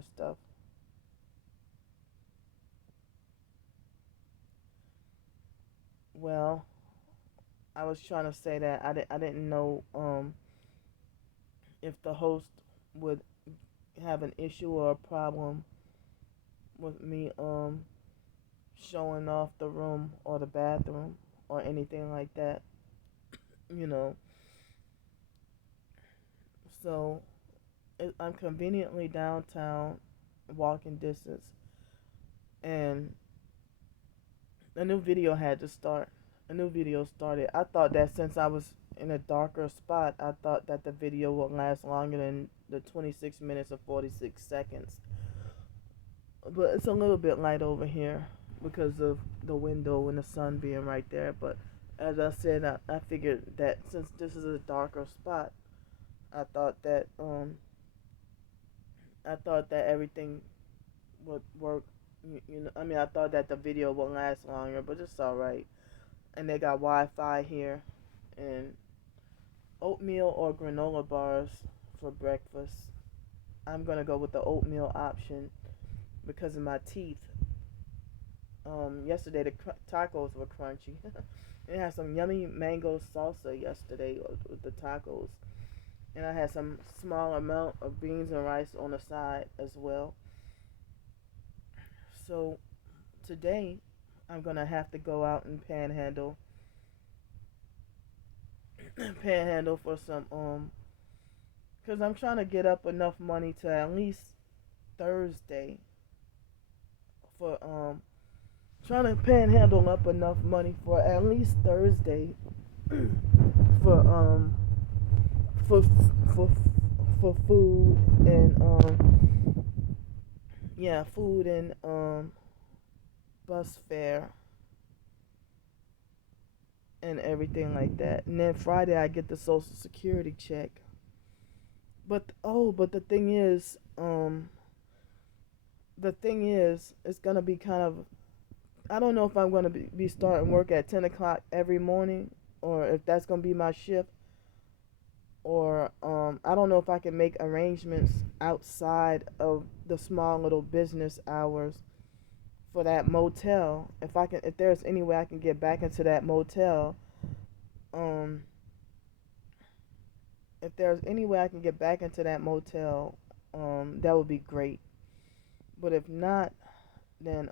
and stuff. Well, I was trying to say that I didn't know if the host would have an issue or a problem with me showing off the room or the bathroom or anything like that, you know. So I'm conveniently downtown, walking distance, and a new video had to start. A new video started. I thought that since I was in a darker spot, I thought that the video would last longer than the 26 minutes and 46 seconds. But it's a little bit light over here because of the window and the sun being right there. But as I said, I figured that since this is a darker spot, I thought that everything would work. I mean, I thought that the video would last longer, but it's all right. And they got Wi-Fi here, and oatmeal or granola bars for breakfast. I'm gonna go with the oatmeal option because of my teeth. Yesterday the tacos were crunchy. It had some yummy mango salsa yesterday with the tacos, and I had some small amount of beans and rice on the side as well. So today I'm gonna have to go out and panhandle for some because I'm trying to get up enough money to at least Thursday for trying to panhandle up enough money for at least Thursday for for for for food and yeah, food and bus fare and everything like that. And then Friday I get the Social Security check. But the thing is, it's gonna be kind of. I don't know if I'm gonna be starting work at 10 o'clock every morning, or if that's gonna be my shift, or I don't know if I can make arrangements outside of the small little business hours for that motel. If there's any way I can get back into that motel, um, if there's any way I can get back into that motel, that would be great. But if not, then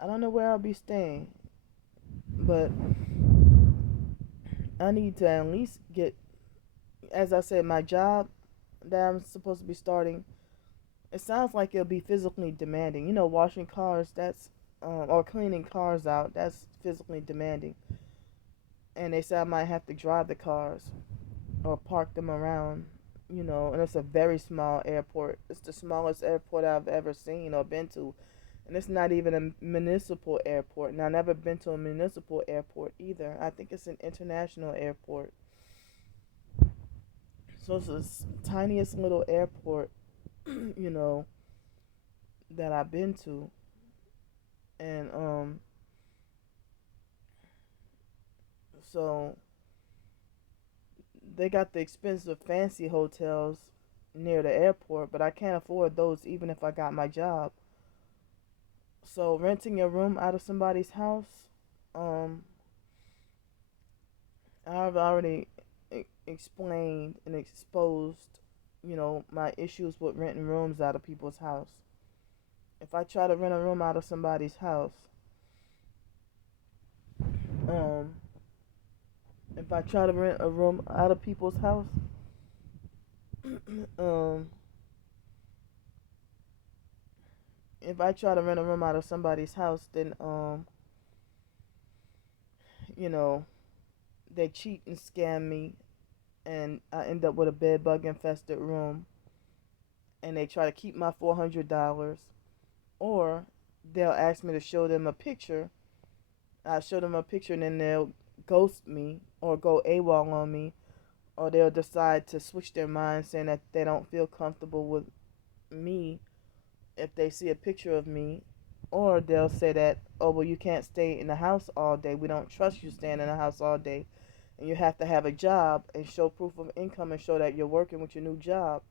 I don't know where I'll be staying. But I need to at least get, as I said, my job that I'm supposed to be starting. It sounds like it'll be physically demanding. You know, washing cars, that's or cleaning cars out, that's physically demanding. And they said I might have to drive the cars or park them around, and it's a very small airport. It's the smallest airport I've ever seen or been to. And it's not even a municipal airport. And I've never been to a municipal airport either. I think it's an international airport. So it's the tiniest little airport, you know, that I've been to. And so they got the expensive fancy hotels near the airport, but I can't afford those even if I got my job. So renting a room out of somebody's house, um, I've already explained and exposed, my issues with renting rooms out of people's house. If I try to rent a room out of somebody's house, um, if I try to rent a room out of people's house, um, if I try to rent a room out of somebody's house, then you know, they cheat and scam me, and I end up with a bed bug infested room, and they try to keep my $400, or they'll ask me to show them a picture. I show them a picture, and then they'll ghost me or go AWOL on me, or they'll decide to switch their mind, saying that they don't feel comfortable with me if they see a picture of me, or they'll say that, oh, well, you can't stay in the house all day. We don't trust you staying in the house all day. And you have to have a job and show proof of income and show that you're working with your new job.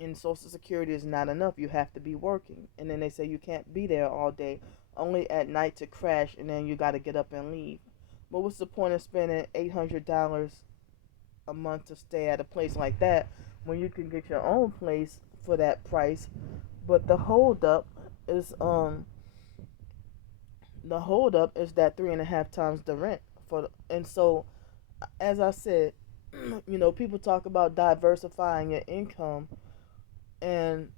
And Social Security is not enough. You have to be working. And then they say you can't be there all day, only at night to crash, and then you got to get up and leave. But what's the point of spending $800 a month to stay at a place like that when you can get your own place for that price? But is the hold up is that 3.5 times the rent and so as I said, people talk about diversifying your income, and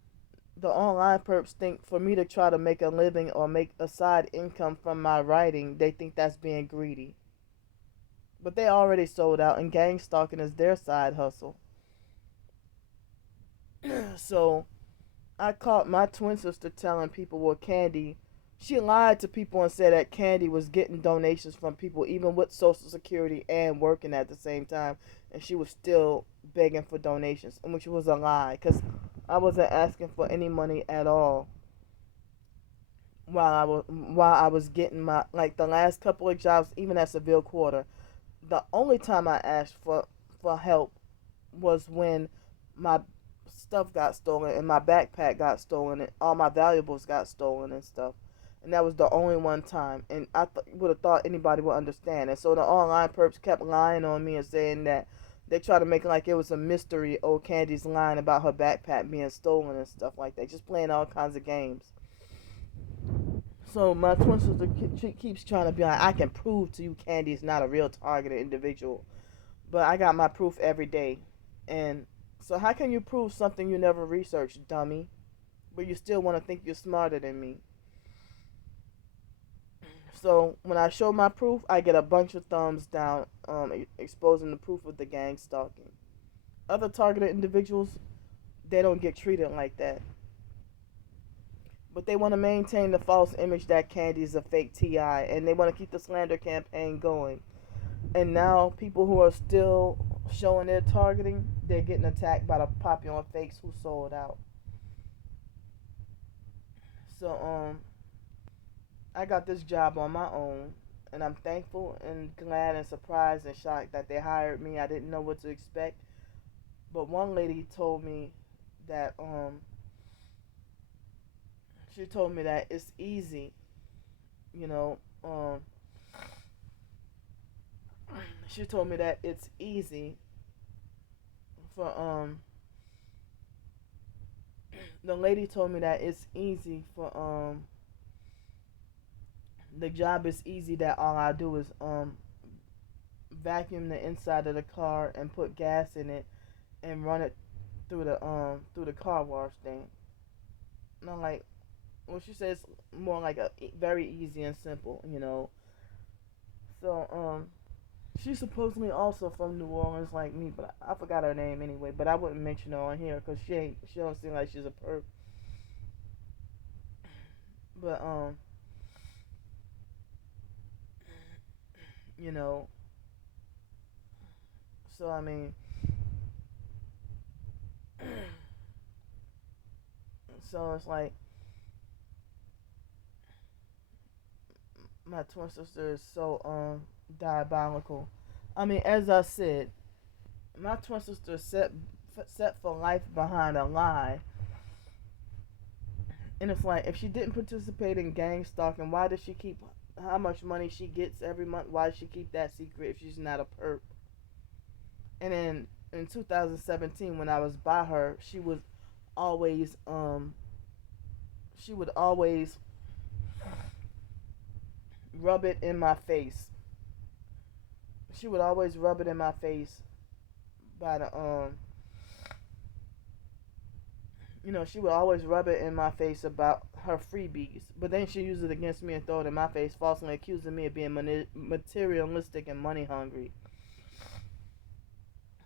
the online perps think for me to try to make a living or make a side income from my writing, they think that's being greedy. But they already sold out, and gang stalking is their side hustle. So I caught my twin sister telling people, well, Candy, she lied to people and said that Candy was getting donations from people, even with Social Security and working at the same time, and she was still begging for donations, which was a lie, because I wasn't asking for any money at all while I was getting my, like, the last couple of jobs, even at Seville Quarter. The only time I asked for help was when my stuff got stolen and my backpack got stolen and all my valuables got stolen and stuff. And that was the only one time. And would have thought anybody would understand. And so the online perps kept lying on me and saying that they tried to make it like it was a mystery. Oh, Candy's lying about her backpack being stolen and stuff like that. Just playing all kinds of games. So my twin sister keeps trying to be like, I can prove to you Candy's not a real targeted individual. But I got my proof every day. And so how can you prove something you never researched, dummy? But you still want to think you're smarter than me. So when I show my proof, I get a bunch of thumbs down, exposing the proof of the gang stalking. Other targeted individuals, they don't get treated like that. But they want to maintain the false image that Candy is a fake TI, and they want to keep the slander campaign going. And now people who are still showing their targeting, they're getting attacked by the popular fakes who sold out. So I got this job on my own, and I'm thankful and glad and surprised and shocked that they hired me. I didn't know what to expect, but one lady told me that she told me that it's easy, you know. She told me that it's easy for the lady told me that it's easy for the job is easy, that all I do is vacuum the inside of the car and put gas in it and run it through the car wash thing. And I'm like, well, she says more like a very easy and simple. So she's supposedly also from New Orleans like me, but I forgot her name anyway. But I wouldn't mention her on here because she don't seem like she's a perp. But you know, so I mean, so it's like my twin sister is so diabolical. I mean, as I said, my twin sister is set for life behind a lie. And it's like, if she didn't participate in gang stalking, why does she keep how much money she gets every month? Why does she keep that secret if she's not a perp? And then in 2017, when I was by her, always she would always rub it in my face. She would always rub it in my face by the she would always rub it in my face about her freebies, but then she used it against me and throw it in my face, falsely accusing me of being materialistic and money hungry.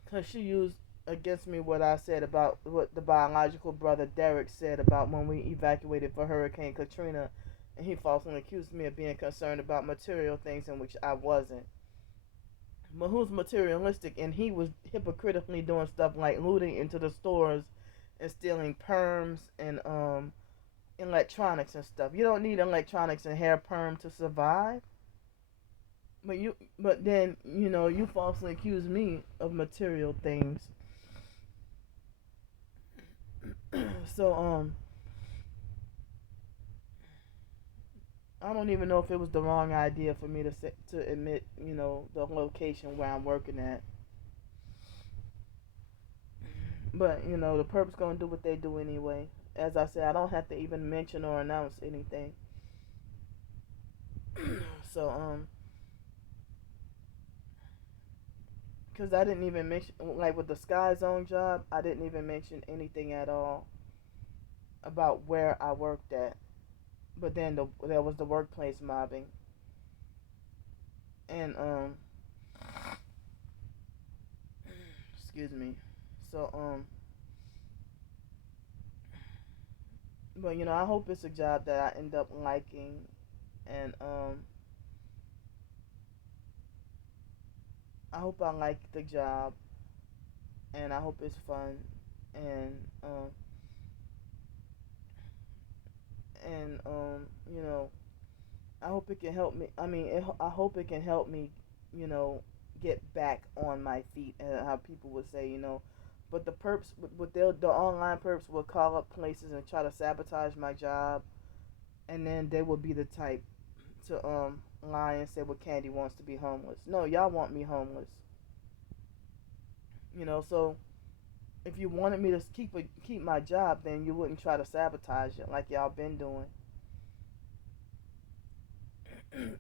Because she used against me what I said about what the biological brother Derek said about when we evacuated for Hurricane Katrina, and he falsely accused me of being concerned about material things in which I wasn't. But who's materialistic? And he was hypocritically doing stuff like looting into the stores and stealing perms and electronics and stuff. You don't need electronics and hair perm to survive. But then you falsely accuse me of material things. So I don't even know if it was the wrong idea for me to admit, the location where I'm working at. But the perp's gonna do what they do anyway. As I said, I don't have to even mention or announce anything. So because I didn't even mention, like with the Sky Zone job, I didn't even mention anything at all about where I worked at. But then there was the workplace mobbing, and excuse me. So but I hope it's a job that I end up liking, and I hope I like the job, and I hope it's fun, and um you know, I hope it can help me. I mean, I hope it can help me, you know, get back on my feet, and how people would say. But the perps, with the online perps, will call up places and try to sabotage my job, and then they will be the type to lie and say, "Well, Candy wants to be homeless." No, y'all want me homeless. So if you wanted me to keep my job, then you wouldn't try to sabotage it like y'all been doing.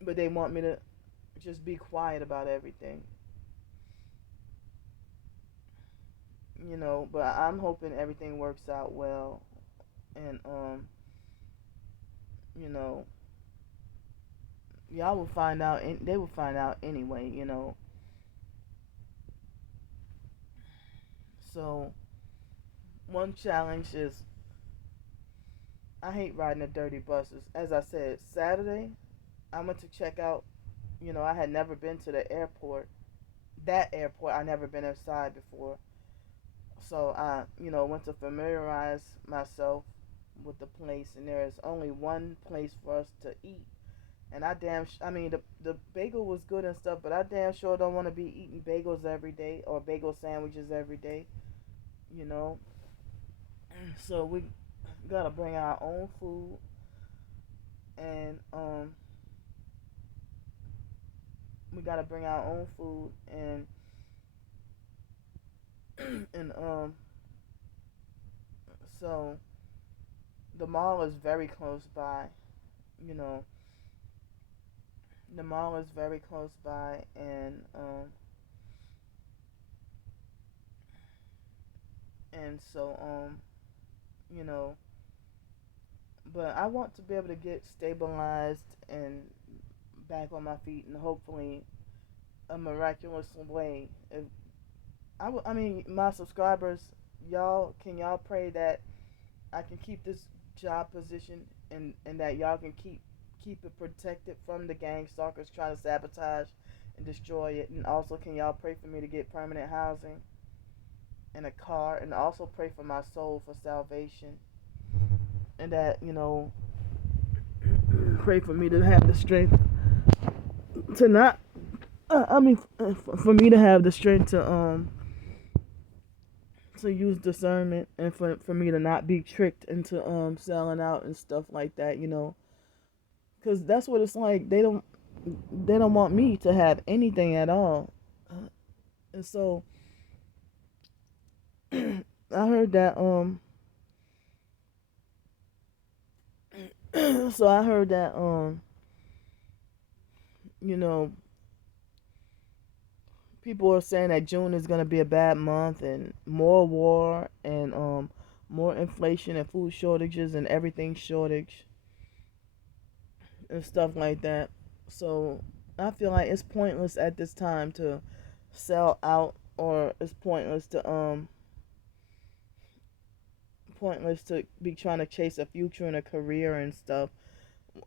But they want me to just be quiet about everything. But I'm hoping everything works out well, and you know, y'all will find out, and they will find out anyway. So one challenge is, I hate riding the dirty buses. As I said, Saturday I went to check out. I had never been to the airport. That airport, I never been inside before. So I, went to familiarize myself with the place, and there is only one place for us to eat. And I mean, the bagel was good and stuff, but I damn sure don't want to be eating bagels every day or bagel sandwiches every day, you know. So we gotta bring our own food, and we gotta bring our own food, and so the mall is very close by, you know. The mall is very close by, and so you know, but I want to be able to get stabilized and back on my feet, and hopefully a miraculous way. If I mean, my subscribers, y'all pray that I can keep this job position, and that y'all can keep it protected from the gang stalkers trying to sabotage and destroy it. And also, can y'all pray for me to get permanent housing and a car, and also pray for my soul for salvation, and that pray for me to have the strength to not. For me to have the strength to use discernment, and for me to not be tricked into selling out and stuff like that. Because that's what it's like. They don't want me to have anything at all. And so I heard that so I heard that you know people are saying that June is going to be a bad month, and more war, and more inflation and food shortages and everything shortage and stuff like that. So I feel like it's pointless at this time to sell out, or it's pointless to be trying to chase a future and a career and stuff.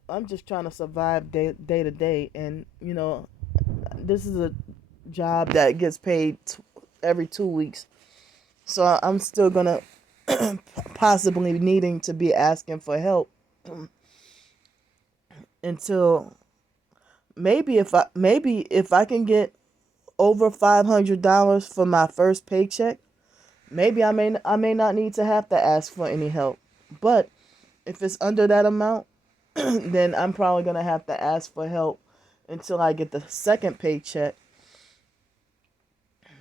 I'm just trying to survive day to day, and this is a job that gets paid every 2 weeks. So I'm still gonna possibly needing to be asking for help until maybe if I can get over $500 for my first paycheck, Maybe I may not need to have to ask for any help. But if it's under that amount, then I'm probably gonna have to ask for help until I get the second paycheck.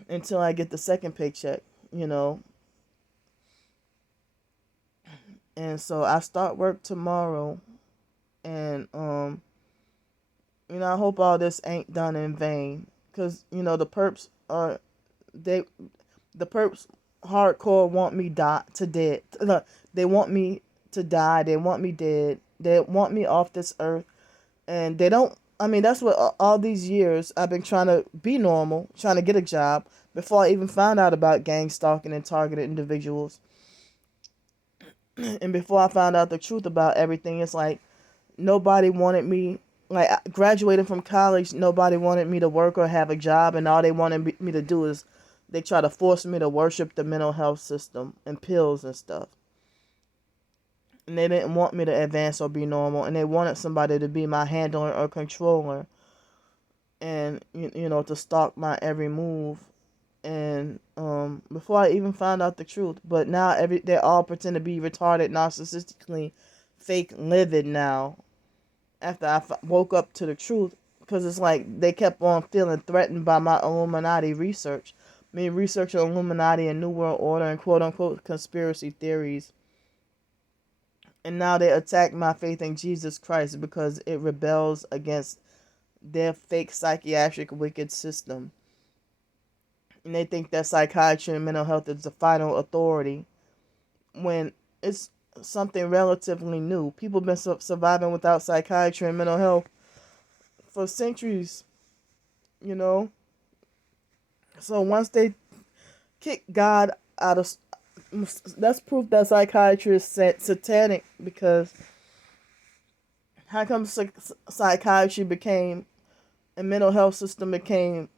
Until I get the second paycheck, you know. And so I start work tomorrow, and I hope all this ain't done in vain, cause the perps are they the perps hardcore want me to dead. Look, they want me to die. They want me dead. They want me off this earth, and they don't. I mean, that's what all these years I've been trying to be normal, trying to get a job before I even found out about gang stalking and targeted individuals. And before I found out the truth about everything, it's like nobody wanted me. Like, graduating from college, nobody wanted me to work or have a job, and all they wanted me to do is they try to force me to worship the mental health system and pills and stuff. And they didn't want me to advance or be normal, and they wanted somebody to be my handler or controller, and to stalk my every move. And before I even found out the truth, but now they all pretend to be retarded, narcissistically fake livid now. After I woke up to the truth, because it's like they kept on feeling threatened by my Illuminati research. Me researching Illuminati and New World Order and quote unquote conspiracy theories. And now they attack my faith in Jesus Christ because it rebels against their fake psychiatric wicked system. And they think that psychiatry and mental health is the final authority, when it's something relatively new. People have been surviving without psychiatry and mental health for centuries, you know. So once they kick God out of, that's proof that psychiatry is satanic, because how come psychiatry became, and mental health system became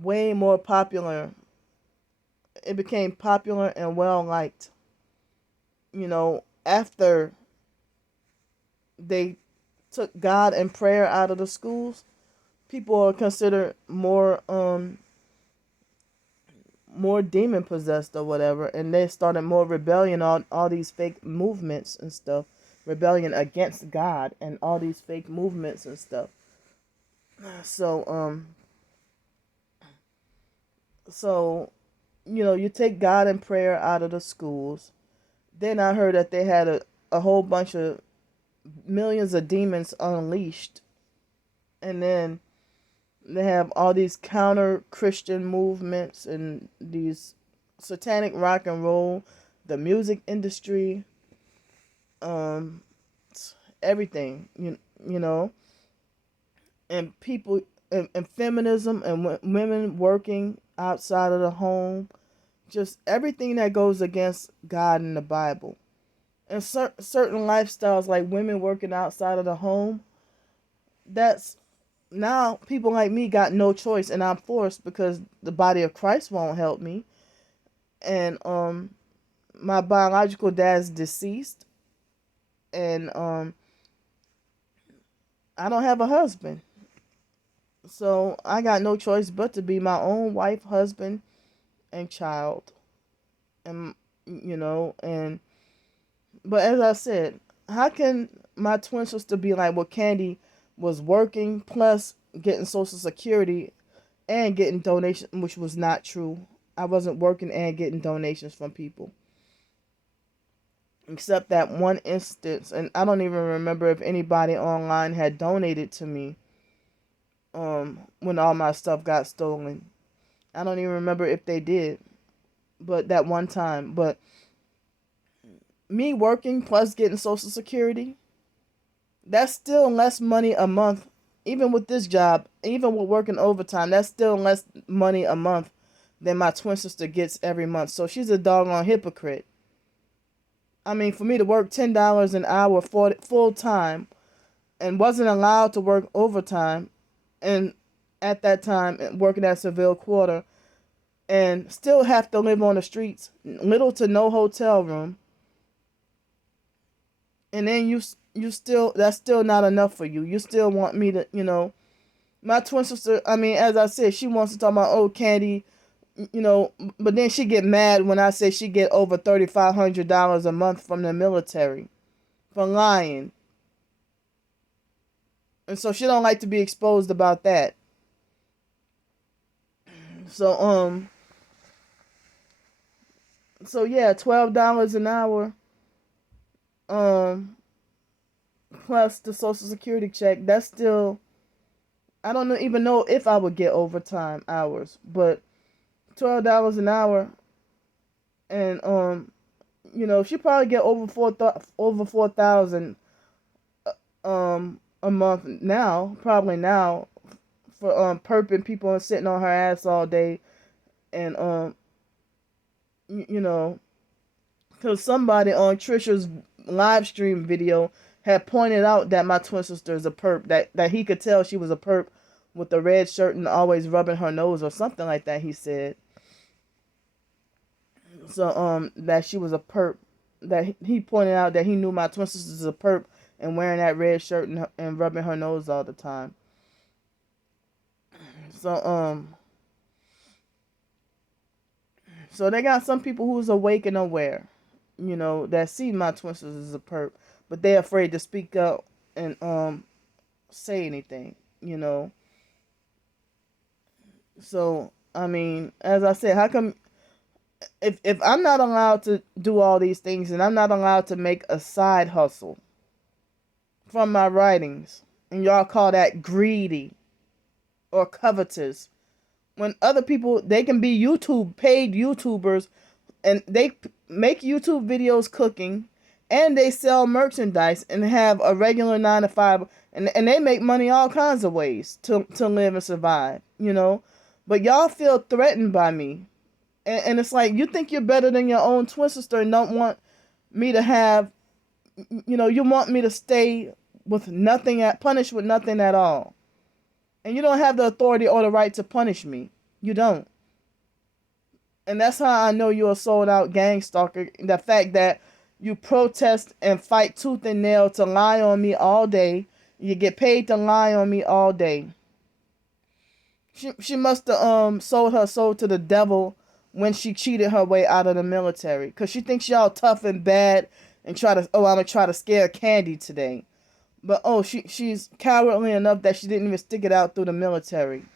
way more popular. It became popular and well liked, after they took God and prayer out of the schools. People are considered more demon possessed or whatever, and they started more rebellion on all these fake movements and stuff, rebellion against God and all these fake movements and stuff. So you take God and prayer out of the schools. Then I heard that they had a whole bunch of millions of demons unleashed, and then they have all these counter Christian movements and these satanic rock and roll, the music industry, everything, you know, and people, and feminism, and women working outside of the home, just everything that goes against God and the Bible. And certain lifestyles, like women working outside of the home, that's, now people like me got no choice, and I'm forced because the body of Christ won't help me. And my biological dad's deceased, and I don't have a husband. So I got no choice but to be my own wife, husband, and child. And but as I said, how can my twin sister be like, well, Candy was working plus getting Social Security and getting donations, which was not true. I wasn't working and getting donations from people. Except that one instance, and I don't even remember if anybody online had donated to me when all my stuff got stolen. I don't even remember if they did, but that one time. But me working plus getting Social Security, that's still less money a month. Even with this job, even with working overtime, that's still less money a month than my twin sister gets every month. So she's a doggone hypocrite. I mean, for me to work $10 an hour full time and wasn't allowed to work overtime, and at that time working at Seville Quarter, and still have to live on the streets, little to no hotel room, and then you still, that's still not enough for you. You still want me to, my twin sister, I mean, as I said, she wants to talk about, oh, Candy, you know, but then she get mad when I say she get over $3,500 a month from the military for lying. And so she don't like to be exposed about that. So so yeah, $12 an hour, um, plus the Social Security check. That's still, I don't even know if I would get overtime hours, but $12 an hour, and you know, she probably get over 4,000 a month now, probably now, for perping people and sitting on her ass all day, and you know, because somebody on Trisha's live stream video had pointed out that my twin sister is a perp, that he could tell she was a perp with the red shirt and always rubbing her nose or something like that, he said. So that she was a perp, that he pointed out that he knew my twin sister is a perp and wearing that red shirt and rubbing her nose all the time. So so they got some people who's awake and aware, you know, that see my twin sister as a perp, but they're afraid to speak up and say anything, you know. So I mean, as I said, how come if I'm not allowed to do all these things and I'm not allowed to make a side hustle from my writings, and y'all call that greedy or covetous, when other people, they can be paid YouTubers, and they make YouTube videos cooking, and they sell merchandise and have a regular 9 to 5, and they make money all kinds of ways to live and survive, you know. But y'all feel threatened by me, and it's like, you think you're better than your own twin sister and don't want me to have, you know, you want me to stay with nothing, punished with nothing at all. And you don't have the authority or the right to punish me. You don't. And that's how I know you're a sold out gang stalker. The fact that you protest and fight tooth and nail to lie on me all day. You get paid to lie on me all day. She must have sold her soul to the devil when she cheated her way out of the military. Because she thinks y'all tough and bad and I'm going to try to scare Candy today. But she's cowardly enough that she didn't even stick it out through the military.